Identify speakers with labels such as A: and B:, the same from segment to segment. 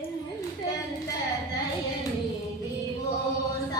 A: ಎಂತೆಂತ ದಯ ನೀಡಿ ಮೋಸ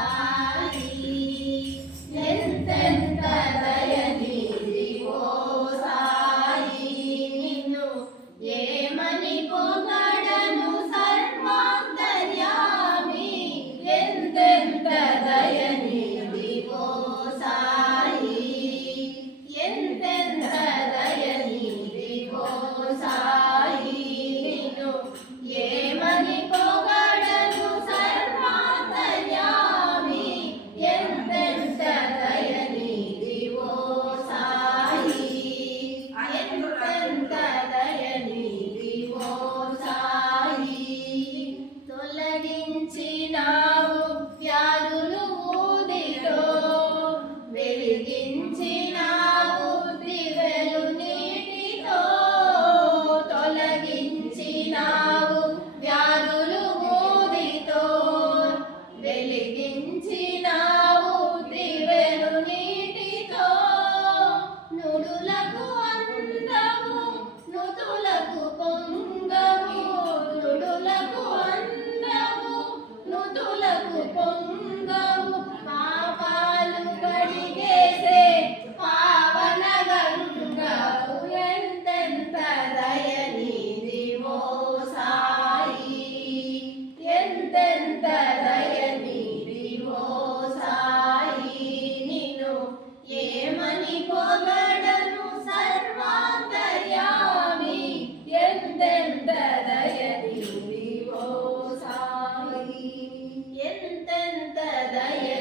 A: Daya.